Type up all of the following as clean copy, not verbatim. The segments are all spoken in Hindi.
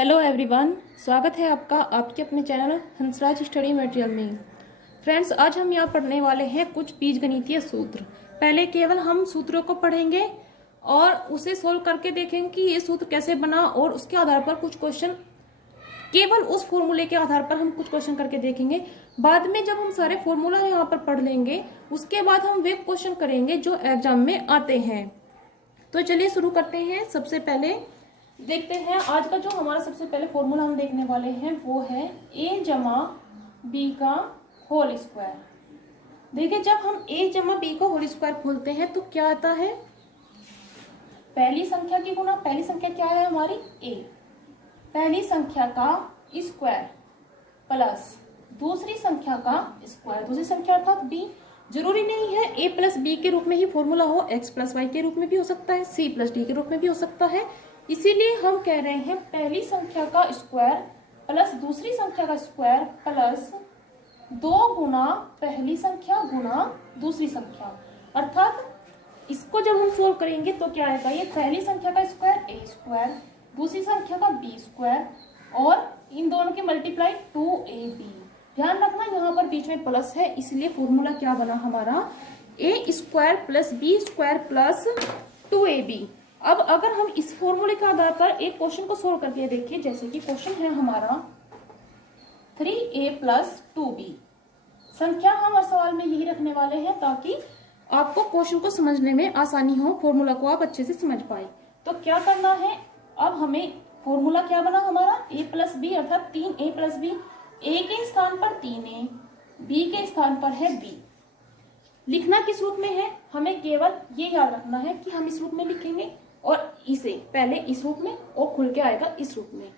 हेलो एवरीवन, स्वागत है आपका आपके अपने चैनल हंसराज स्टडी मटेरियल में। फ्रेंड्स, आज हम यहाँ पढ़ने वाले हैं कुछ बीजगणितीय सूत्र। पहले केवल हम सूत्रों को पढ़ेंगे और उसे सोल्व करके देखेंगे कि ये सूत्र कैसे बना, और उसके आधार पर कुछ क्वेश्चन, केवल उस फॉर्मूले के आधार पर हम कुछ क्वेश्चन करके देखेंगे। बाद में जब हम सारे फॉर्मूला यहाँ पर पढ़ लेंगे, उसके बाद हम वे क्वेश्चन करेंगे जो एग्जाम में आते हैं। तो चलिए शुरू करते हैं। सबसे पहले देखते हैं आज का जो हमारा सबसे पहले फॉर्मूला हम देखने वाले हैं वो है a जमा बी का होल स्क्वायर। देखिए, जब हम a जमा बी का होल स्क्वायर खोलते हैं तो क्या आता है? पहली संख्या की गुना, पहली संख्या क्या है हमारी? a, पहली संख्या का स्क्वायर प्लस दूसरी संख्या का स्क्वायर, दूसरी संख्या अर्थात b। जरूरी नहीं है a प्लस बी के रूप में ही फॉर्मूला हो, x प्लस वाई के रूप में भी हो सकता है, c प्लस डी के रूप में भी हो सकता है। इसीलिए हम कह रहे हैं पहली संख्या का स्क्वायर प्लस दूसरी संख्या का स्क्वायर प्लस 2 गुना पहली संख्या गुना दूसरी संख्या। अर्थात इसको जब हम सोल्व करेंगे तो क्या आएगा? ये पहली संख्या का स्क्वायर a स्क्वायर, दूसरी संख्या का b स्क्वायर, और इन दोनों की मल्टीप्लाई 2ab। ध्यान रखना यहाँ पर बीच में प्लस है, इसलिए फॉर्मूला क्या बना हमारा? a square plus b square plus 2ab। अब अगर हम इस फॉर्मूले के आधार पर एक क्वेश्चन को सोल्व करके देखिए, जैसे कि क्वेश्चन है हमारा 3a प्लस 2b। संख्या हम हर सवाल में यही रखने वाले हैं ताकि आपको क्वेश्चन को समझने में आसानी हो, फॉर्मूला को आप अच्छे से समझ पाए। तो क्या करना है, अब हमें फॉर्मूला क्या बना हमारा? a प्लस बी अर्थात 3a प्लस बी। a के स्थान पर 3a, b के स्थान पर है b। लिखना किस रूप में है? हमें केवल ये याद रखना है कि हम इस रूप में लिखेंगे और इसे पहले इस रूप में और खुल के आएगा इस रूप में।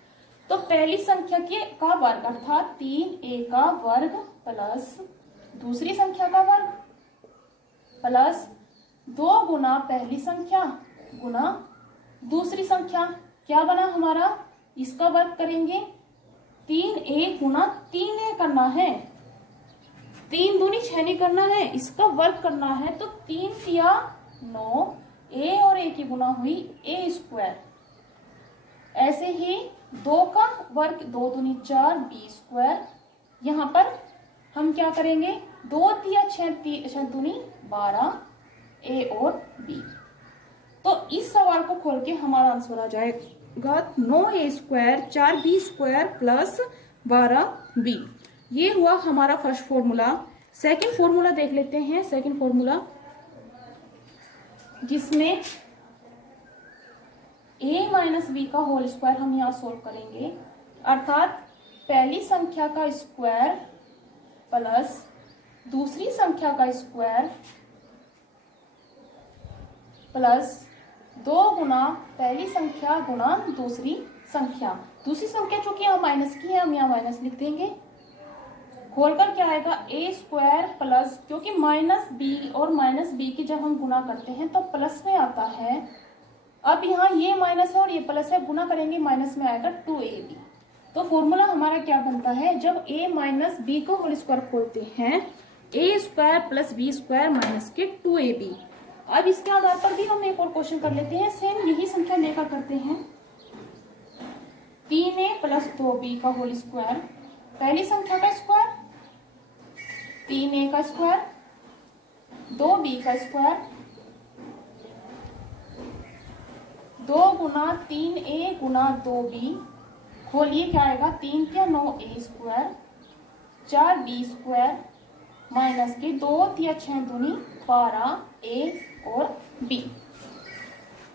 तो पहली संख्या के का वर्ग अर्थात 3a का वर्ग प्लस दूसरी संख्या का वर्ग प्लस 2 गुना पहली संख्या गुना दूसरी संख्या। क्या बना हमारा? इसका वर्ग करेंगे 3a गुना 3a करना है, 3 दूनी 6 नहीं करना है, इसका वर्ग करना है। तो 3 या 9, a और a की गुना हुई a स्क्वायर। ऐसे ही 2 का वर्ग 2 दूनी 4 b स्क्वायर। यहाँ पर हम क्या करेंगे? 2 या 6 दूनी 12 a और b। तो इस सवाल को खोल के हमारा आंसर आ जाएगा 9a square 4b square plus 12b। ये हुआ हमारा फर्स्ट फॉर्मूला। सेकंड फॉर्मूला देख लेते हैं। सेकंड फॉर्मूला जिसमें a माइनस बी का होल स्क्वायर हम यहाँ सोल्व करेंगे, अर्थात पहली संख्या का स्क्वायर प्लस दूसरी संख्या का स्क्वायर प्लस 2 गुना पहली संख्या गुना दूसरी संख्या। दूसरी संख्या चूंकि यहाँ माइनस की है, हम यहाँ माइनस लिख देंगे। खोलकर क्या आएगा? a स्क्वायर प्लस, क्योंकि माइनस बी और माइनस बी की जब हम गुना करते हैं तो प्लस में आता है। अब यहाँ ये माइनस है और ये प्लस है, गुना करेंगे माइनस में आएगा 2ab। तो फॉर्मूला हमारा क्या बनता है? जब a माइनस बी को होल स्क्वायर खोलते हैं, a square plus B square minus के 2ab। अब इसके आधार पर भी हम एक और क्वेश्चन कर लेते हैं, सेम यही संख्या लेकर करते हैं। 3a प्लस 2b का होल स्क्वायर, पहली संख्या का स्क्वायर 3a का स्क्वायर 2b का स्क्वायर 2 गुना 3a गुना 2b। खोलिए क्या आएगा? 3 या 9a square 4b square minus के 2 या 6 दूनी 12a और b।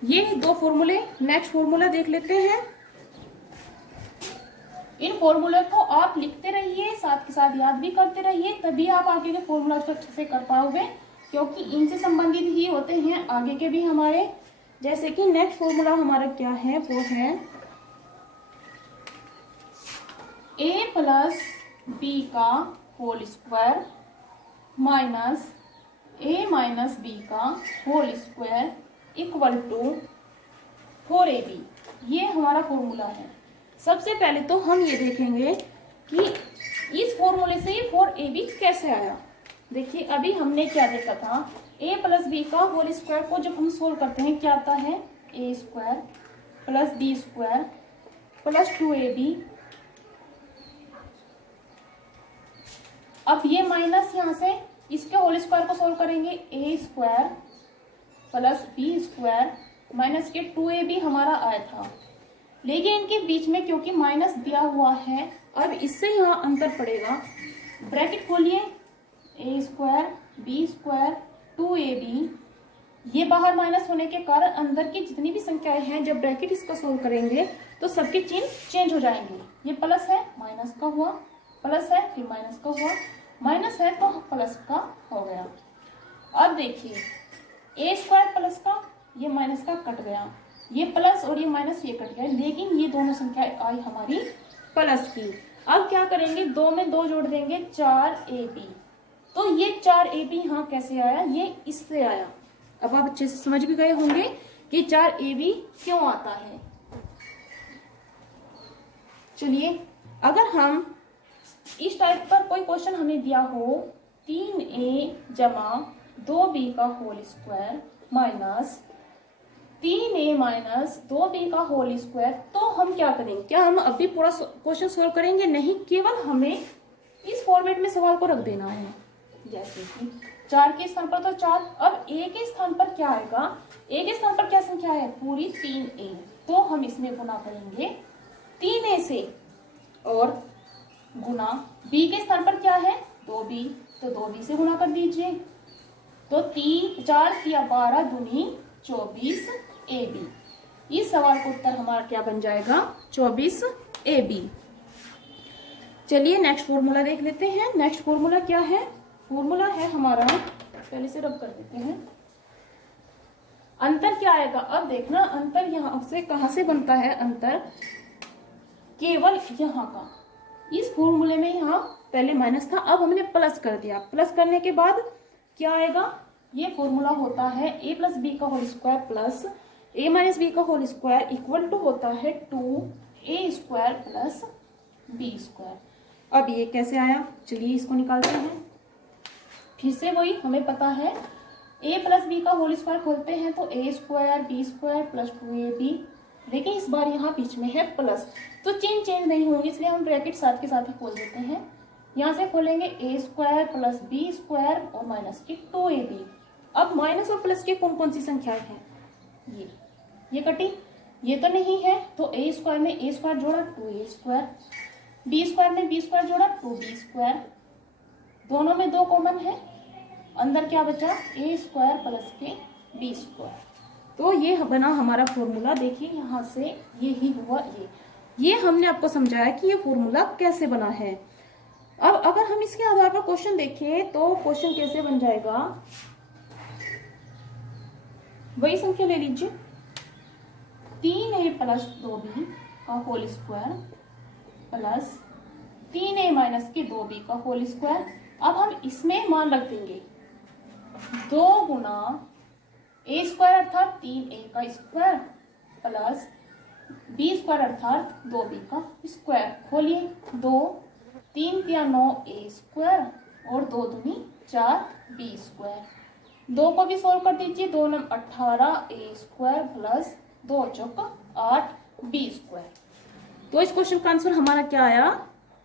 ये 2 फॉर्मूले। नेक्स्ट फॉर्मूला देख लेते हैं। इन फॉर्मूले को आप लिखते रहिए, साथ के साथ याद भी करते रहिए, तभी आप आगे के फॉर्मूला को अच्छे से कर पाओगे, क्योंकि इनसे संबंधित ही होते हैं आगे के भी हमारे। जैसे कि नेक्स्ट फॉर्मूला हमारा क्या है? वो है a प्लस बी का whole square minus a minus B का whole square equal to 4ab। ये हमारा फॉर्मूला है। सबसे पहले तो हम ये देखेंगे कि इस फॉर्मूले से ये 4ab कैसे आया। देखिए, अभी हमने क्या देखा था? a प्लस बी का होल स्क्वायर को जब हम सोल्व करते हैं क्या आता है? a square plus B square plus 2ab। अब ये माइनस यहाँ से इसके होल स्क्वायर को सोल्व करेंगे, A square plus B square minus के 2ab हमारा आया था, लेकिन इनके बीच में क्योंकि माइनस दिया हुआ है, अब इससे यहाँ अंतर पड़ेगा। ब्रैकेट खोलिए, ए स्क्वायर बी स्क्वायर 2ab, ये बाहर माइनस होने के कारण अंदर की जितनी भी संख्याएं हैं जब ब्रैकेट इसका सोल्व करेंगे तो सबके चिन्ह चेंज हो जाएंगे। ये प्लस है माइनस का हुआ, प्लस है फिर माइनस का हुआ, माइनस है तो प्लस का हो गया। अब देखिए ए स्क्वायर प्लस का, ये माइनस का कट गया, ये प्लस और ये माइनस ये कट गया, लेकिन ये दोनों संख्याएं आई हमारी प्लस की। अब क्या करेंगे, 2 में 2 जोड़ देंगे, 4ab। तो ये 4ab यहाँ कैसे आया, ये इससे आया। अब आप अच्छे से समझ भी गए होंगे कि 4ab क्यों आता है। चलिए, अगर हम इस टाइप पर कोई क्वेश्चन हमें दिया हो 3a जमा 2b का whole square minus 3a minus 2b का होल स्क्वायर, तो हम क्या करेंगे, क्या हम अभी पूरा क्वेश्चन सोल्व करेंगे? नहीं, केवल हमें इस फॉर्मेट में सवाल को रख देना है। जैसे कि 4 के स्थान पर तो 4, अब a के स्थान पर क्या आएगा, a के स्थान पर क्या संख्या है, पूरी 3a, तो हम इसमें गुना करेंगे 3a से, और गुना b के स्थान पर क्या है 2b, तो 2b से गुना कर दीजिए, तो 4 या 12 दूनी 24ab। इस सवाल का उत्तर हमारा क्या बन जाएगा, 24ab। चलिए नेक्स्ट फॉर्मूला देख लेते हैं। नेक्स्ट फॉर्मूला क्या है, फॉर्मूला है हमारा, पहले से रब कर देते हैं। अंतर क्या आएगा, अब देखना अंतर यहाँ से कहां से बनता है, अंतर केवल यहाँ का। इस फॉर्मूले में यहाँ पहले माइनस था, अब हमने प्लस कर दिया, प्लस करने के बाद क्या आएगा, ये फॉर्मूला होता है a प्लस बी का whole square plus a minus B का होल स्क्वायर इक्वल टू होता है 2a square plus b square. अब ये कैसे आया, चलिए इसको निकालते हैं। फिर से वही हमें पता है, a प्लस बी का होल स्क्वायर खोलते हैं तो a square b square plus 2ab, लेकिन इस बार यहाँ बीच में है प्लस, तो चिन्ह चेंज नहीं होंगे, इसलिए हम ब्रैकेट साथ के साथ ही खोल देते हैं। यहाँ से खोलेंगे a square plus B square और माइनस की 2ab। अब माइनस और प्लस की कौन कौन सी संख्याएं हैं, ये कटी, ये तो नहीं है, तो a स्क्वायर में a स्क्वायर जोड़ा 2a स्क्वायर, b स्क्वायर में b स्क्वायर जोड़ा 2b स्क्वायर, दोनों में 2 कॉमन है, अंदर क्या बचा a स्क्वायर प्लस के b स्क्वायर। तो ये बना हमारा फॉर्मूला। देखिए यहाँ से ये ही हुआ, ये हमने आपको समझाया कि ये फॉर्मूला कैसे बना है। अब अगर हम इसके आधार पर क्वेश्चन देखें तो क्वेश्चन कैसे बन जाएगा, वही संख्या ले लीजिए, 3a प्लस 2b का whole square plus 3a minus के 2b का होल स्क्वायर। अब हम इसमें मान रख देंगे 2 गुना a स्क्वायर अर्थात 3a का स्क्वायर प्लस b स्क्वायर अर्थात 2b का स्क्वायर। खोलिए, 2 3 या 9 a स्क्वायर और 2 दूनी 4b स्क्वायर, 2 को भी सोल्व कर दीजिए, 2 नम 18 a square plus 2 Chowk 8 b square. तो इस क्वेश्चन का आंसर हमारा क्या आया,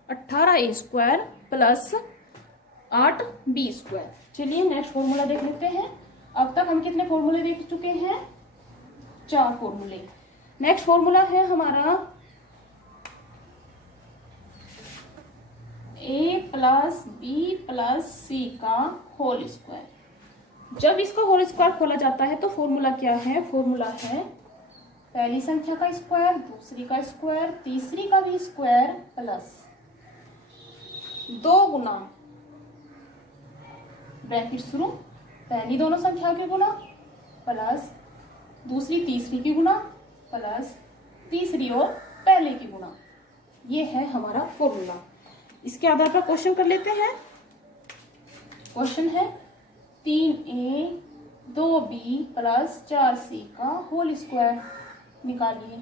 18 a square plus 8 b square. चलिए नेक्स्ट फॉर्मूला देख लेते हैं। अब तक हम कितने फॉर्मूले देख चुके हैं, 4 फॉर्मूले। नेक्स्ट फॉर्मूला है हमारा a प्लस बी प्लस सी का होल स्क्वायर। जब इसका होल स्क्वायर खोला जाता है तो फॉर्मूला क्या है, फॉर्मूला है पहली संख्या का स्क्वायर, दूसरी का स्क्वायर, तीसरी का भी स्क्वायर प्लस 2 गुना, ब्रैकेट शुरू, पहली दोनों संख्या की गुना प्लस दूसरी तीसरी की गुना प्लस तीसरी और पहले की गुना। ये है हमारा फॉर्मूला। इसके आधार पर क्वेश्चन कर लेते हैं। क्वेश्चन है 3a 2b प्लस 4c का होल स्क्वायर निकालिए।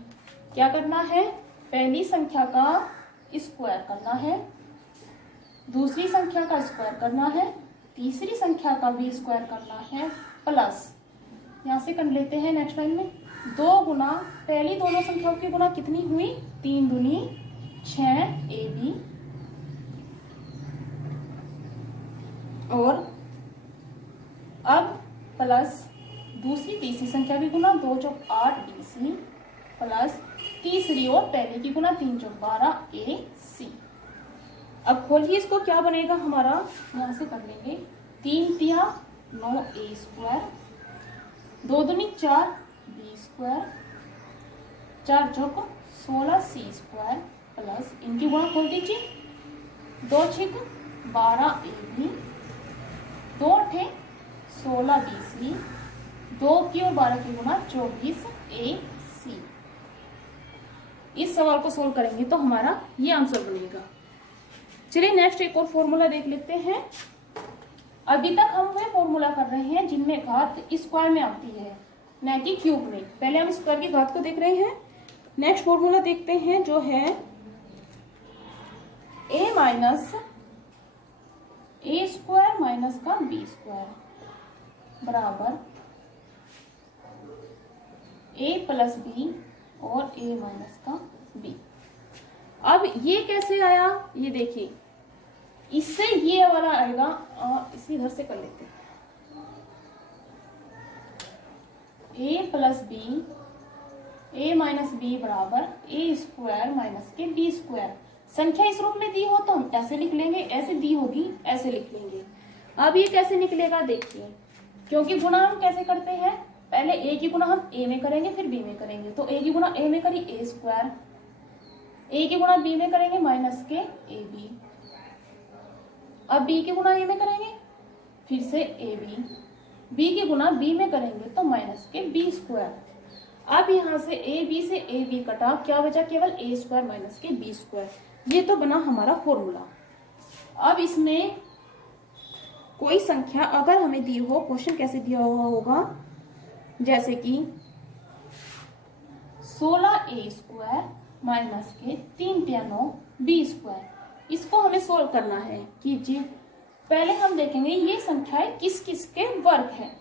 क्या करना है, पहली संख्या का स्क्वायर करना है, दूसरी संख्या का स्क्वायर करना है, तीसरी संख्या का भी स्क्वायर करना है प्लस, यहाँ से कर लेते हैं नेक्स्ट लाइन में, 2 गुना पहली दोनों संख्याओं की गुना कितनी हुई, 3 दूनी 6 AB, और अब प्लस दूसरी तीसरी संख्या की गुना 2 चौक 8 BC, प्लस तीसरी और पहले की गुना 3 चौक 12 AC। अब खोलिए इसको, क्या बनेगा हमारा, यहां से कर लेंगे, 3 तिया 9 A स्क्वायर, 2 दूनी 4 B स्क्वायर, 4 चौक 16 C स्क्वायर, प्लस इनकी गुणा खोल दीजिए, 2 छिक 12 AB, 2 अठे 16 BC, 2 की और 12 की गुणा 24 AC। इस सवाल को सोल्व करेंगे तो हमारा ये आंसर बनेगा। चलिए नेक्स्ट एक और फॉर्मूला देख लेते हैं। अभी तक हम वह फॉर्मूला कर रहे हैं जिनमें घात स्क्वायर में आती है, न कि क्यूब में। पहले हम स्क्वायर की घात को देख रहे हैं। नेक्स्ट फॉर्मूला देखते हैं जो है a minus A square minus का बी स्क्वायर बराबर a प्लस बी और a माइनस का b। अब ये कैसे आया, ये देखिए, इससे ये वाला आएगा, इसी इधर से कर लेते हैं, a plus b a minus b बराबर ए स्क्वायर माइनस के बी स्क्वायर। संख्या इस रूप में दी हो तो हम ऐसे लिख लेंगे, ऐसे दी होगी ऐसे लिख लेंगे। अब ये कैसे निकलेगा देखिए, क्योंकि गुणा हम कैसे करते हैं, पहले a की गुणा हम a में करेंगे फिर b में करेंगे, तो a की गुणा a में करी a स्क्वायर, a की गुणा b में करेंगे माइनस के ab, अब b की गुणा a में करेंगे फिर से ab, b की गुणा b में करेंगे तो माइनस के b स्क्वायर। अब यहाँ से ab से ab कटा, क्या बचा, केवल a स्क्वायर माइनस के b स्क्वायर। ये तो बना हमारा फॉर्मूला। अब इसमें कोई संख्या अगर हमें दी हो, क्वेश्चन कैसे दिया हुआ होगा, जैसे कि 16a स्क्वायर माइनस के 3 तिया 9 b स्क्वायर, इसको हमें सोल्व करना है। कीजिए, पहले हम देखेंगे ये संख्याएं किस किस के वर्ग है।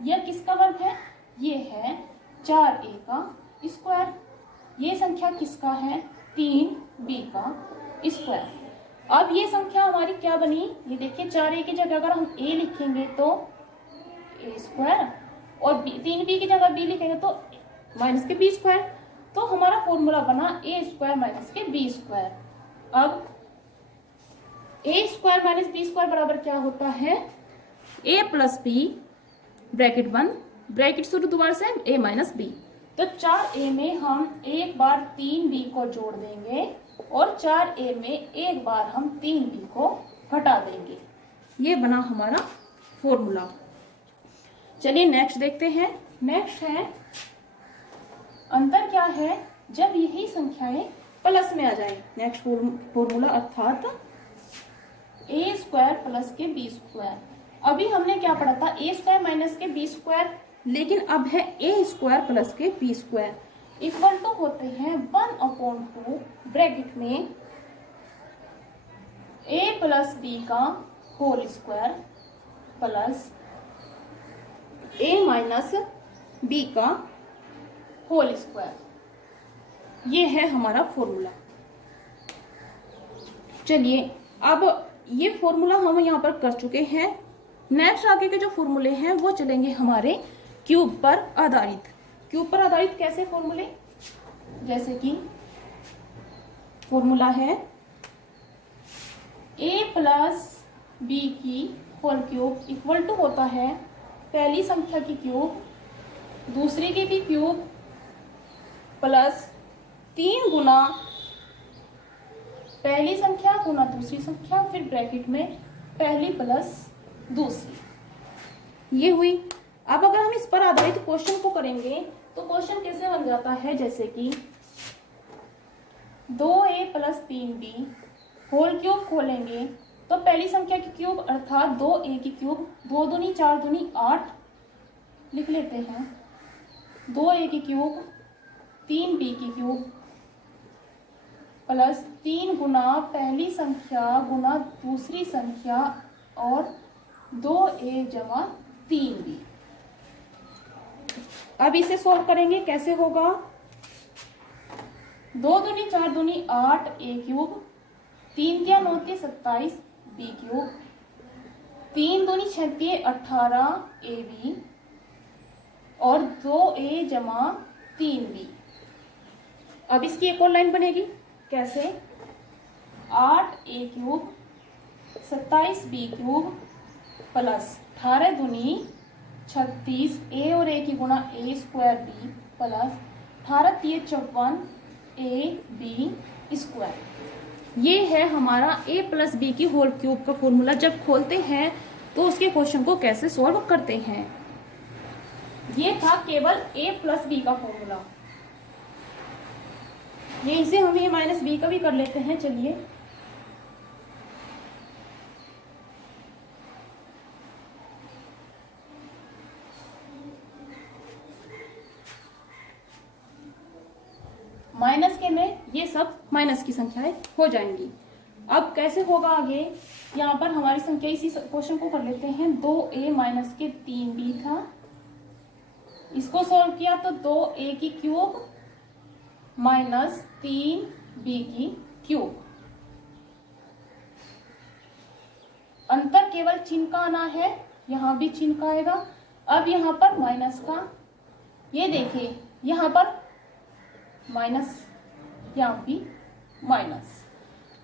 यह किसका वर्ग है, ये है 4a का स्क्वायर, ये संख्या किसका है, 3b का स्क्वायर। अब ये संख्या हमारी क्या बनी, ये देखिए, 4a की जगह अगर हम a लिखेंगे तो a स्क्वायर, और 3b की जगह b लिखेंगे तो माइनस के b स्क्वायर, तो हमारा फॉर्मूला बना a स्क्वायर माइनस के b स्क्वायर। अब a square minus b square बराबर क्या होता है, a प्लस बी ब्रैकेट बंद, ब्रैकेट शुरू दोबारा से a माइनस बी, तो 4a में हम एक बार 3b को जोड़ देंगे और 4a में एक बार हम 3b को घटा देंगे। ये बना हमारा फॉर्मूला। चलिए नेक्स्ट देखते हैं। नेक्स्ट है अंतर क्या है जब यही संख्याएं प्लस में आ जाए। नेक्स्ट फॉर्मूला अर्थात ए स्क्वायर प्लस के बी स्क्वायर। अभी हमने क्या पढ़ा था, ए स्क्वायर माइनस के बी स्क्वायर, लेकिन अब है ए स्क्वायर प्लस के बी स्क्वायर इक्वल टू होते हैं 1/2 ब्रैकेट में ए प्लस बी का होल स्क्वायर प्लस ए माइनस बी का होल स्क्वायर। ये है हमारा फॉर्मूला। चलिए अब ये फॉर्मूला हम यहाँ पर कर चुके हैं। नेक्स्ट आगे के जो फॉर्मूले हैं वो चलेंगे हमारे क्यूब पर आधारित। क्यूब पर आधारित कैसे फॉर्मूले, जैसे कि फॉर्मूला है a प्लस बी की होल क्यूब इक्वल टू होता है पहली संख्या की क्यूब दूसरी की भी क्यूब प्लस 3 गुना पहली संख्या गुना दूसरी संख्या, फिर ब्रैकेट में पहली प्लस दूसरी। ये हुई। अब अगर हम इस पर आधारित क्वेश्चन को करेंगे तो क्वेश्चन कैसे बन जाता है, जैसे कि 2a plus 3b whole cube खोलेंगे तो पहली संख्या की क्यूब अर्थात 2a की क्यूब, 2 दूनी 4 दूनी 8 लिख लेते हैं, 2a की क्यूब 3b की क्यूब प्लस 3 गुना पहली संख्या गुना दूसरी संख्या और 2a जमा 3b। अब इसे सॉल्व करेंगे, कैसे होगा? 2 दूनी 4 दूनी 8 ए क्यूब, 3 क्या 9 के 27 बी क्यूब, 3 दूनी 6 के 18 ए बी और 2a जमा 3b। अब इसकी एक और लाइन बनेगी, कैसे? 8a cube 27b cube plus 18 दूनी 36 a और a की गुणा a square b plus 18 तिये 54 a b square. ये है हमारा a प्लस बी की होल क्यूब का फॉर्मूला। जब खोलते हैं तो उसके क्वेश्चन को कैसे सॉल्व करते हैं। ये था केवल a प्लस बी का फॉर्मूला। ये इसे हम ये माइनस बी का भी कर लेते हैं। चलिए माइनस के में ये सब माइनस की संख्याएं हो जाएंगी। अब कैसे होगा आगे? यहाँ पर हमारी संख्या, इसी क्वेश्चन को कर लेते हैं। 2a माइनस के 3b था, इसको सॉल्व किया तो 2a की क्यूब माइनस 3b की क्यूब। अंतर केवल चिन्ह का आना है, यहां भी चिन्ह का आएगा। अब यहां पर माइनस का, ये देखिए यहां पर माइनस, यहां भी माइनस।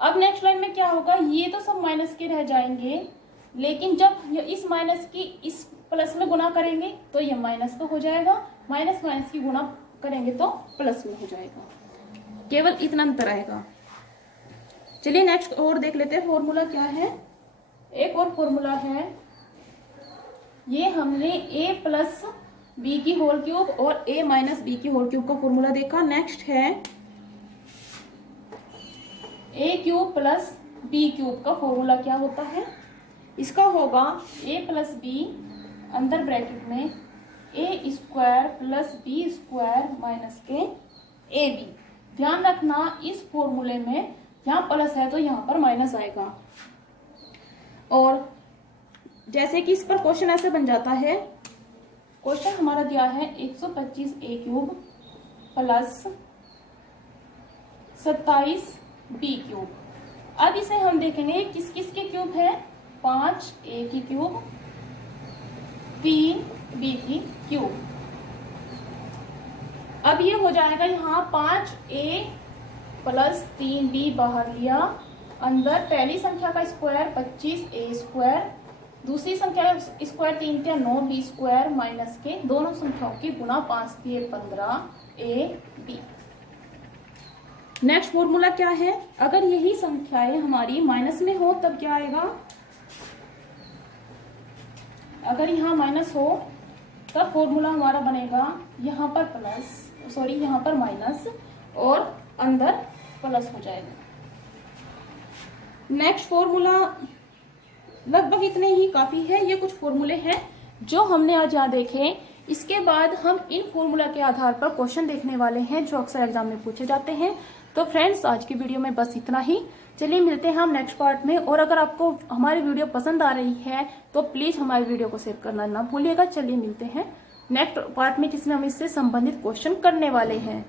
अब नेक्स्ट लाइन में क्या होगा? ये तो सब माइनस के रह जाएंगे, लेकिन जब इस माइनस की इस प्लस में गुणा करेंगे तो ये माइनस का हो जाएगा, माइनस माइनस की गुणा करेंगे तो प्लस में हो जाएगा। केवल इतना अंतर आएगा। चलिए नेक्स्ट और देख लेते हैं फॉर्मूला क्या है। एक और फॉर्मूला है, ये हमने a प्लस बी की होल क्यूब और a माइनस बी की होल क्यूब का फॉर्मूला देखा। नेक्स्ट है a cube plus b cube का फॉर्मूला क्या होता है? इसका होगा a प्लस बी अंदर ब्रैकेट में a square plus B square minus के ए बी। ध्यान रखना इस फॉर्मूले में यहाँ प्लस है तो यहाँ पर माइनस आएगा। और जैसे कि इस पर क्वेश्चन ऐसे बन जाता है, क्वेश्चन हमारा दिया है 125 ए क्यूब प्लस 27 बी क्यूब। अब इसे हम देखेंगे किस किस के क्यूब है? 5 ए की क्यूब, 3 बी की क्यूब। अब ये हो जाएगा यहाँ 5a प्लस 3b बाहर लिया, अंदर पहली संख्या का स्क्वायर 25a स्क्वायर, दूसरी संख्या का स्क्वायर 3 या 9b स्क्वायर माइनस के दोनों संख्याओं की गुणा 5 या 15ab। नेक्स्ट फॉर्मूला क्या है? अगर यही संख्याएं हमारी माइनस में हो तब क्या आएगा? अगर यहाँ माइनस हो तब फॉर्मूला हमारा बनेगा यहाँ पर प्लस, सॉरी यहाँ पर माइनस और अंदर प्लस हो जाएगा। नेक्स्ट फॉर्मूला लगभग इतने ही काफी है। ये कुछ फॉर्मूले हैं जो हमने आज यहाँ देखे। इसके बाद हम इन फॉर्मूला के आधार पर क्वेश्चन देखने वाले हैं जो अक्सर एग्जाम में पूछे जाते हैं। तो फ्रेंड्स आज की वीडियो में बस इतना ही। चलिए मिलते हैं हम नेक्स्ट पार्ट में। और अगर आपको हमारी वीडियो पसंद आ रही है तो प्लीज हमारी वीडियो को शेयर करना ना भूलिएगा। चलिए मिलते हैं नेक्स्ट पार्ट में जिसमें हम इससे संबंधित क्वेश्चन करने वाले हैं।